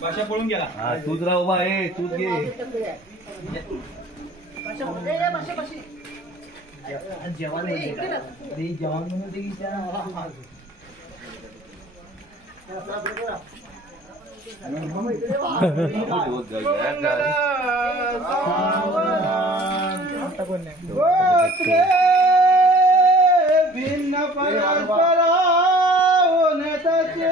भाषा पळून गेला. हा तूच राह उभा आहे, तूच घे. जेवण भिन्न परस्परा होण्याचे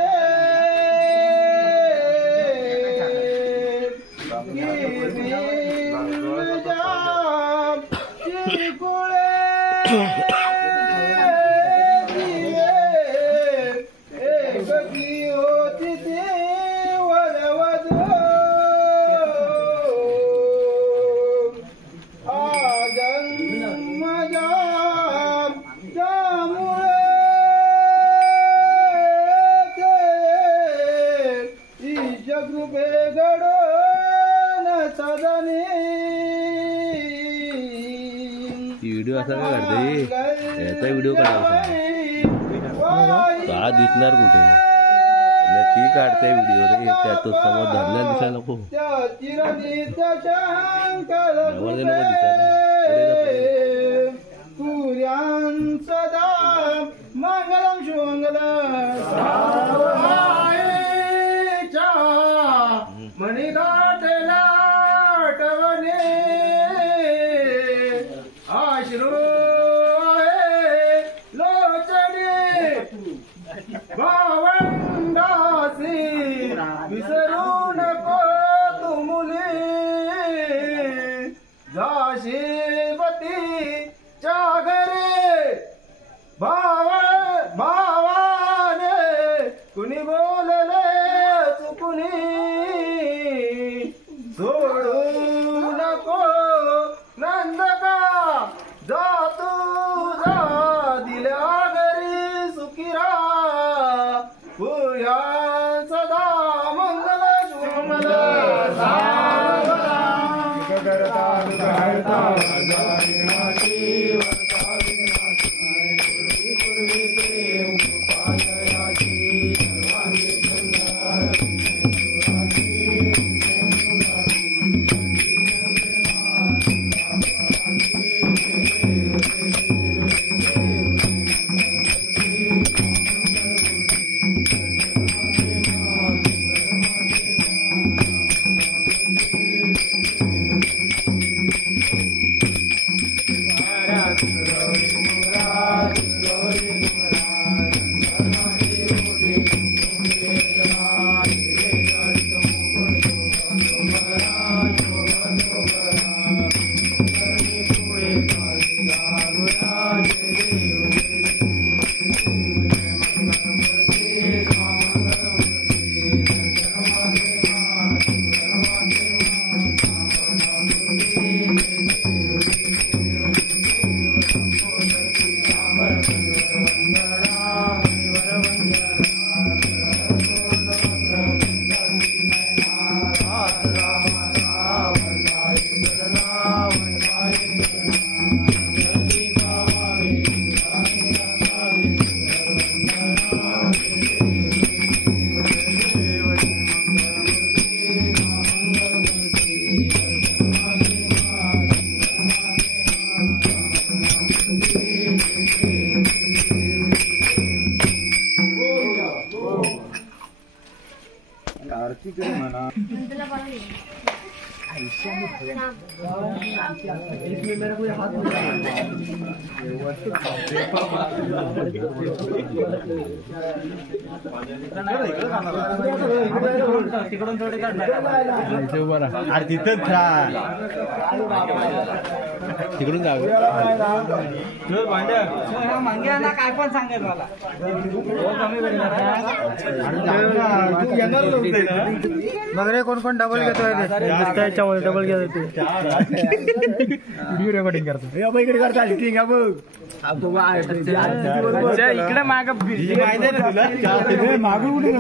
व्हिडिओ असा काय काढते, याचा व्हिडिओ काढायचा हा दिसणार कुठे, ती काढते व्हिडिओ रे, त्यात समोर धरल्या दिसायला नको, सूर्यांसदा मंगलम शुमंगलम मणिदाटला आठवणे आश्रू लोचने भावंडासी विसरू नको तू मुली झाशीवती च्या घरे भावाने कुणी बोलले चुकुनी सोडू नको नंदका जा तू जा दिल्या घरी सुखीरा पूया सदा मंगल शुभमंगल आरती कर म्हणा तिकडून जाऊ मांग्याला काय पण सांगेल मला मग रे कोण कोण डबल घेतोय डबल घेत व्हिडिओ रेकॉर्डिंग करतो इकडे करता एडिटिंग बघ इकडे माग मागून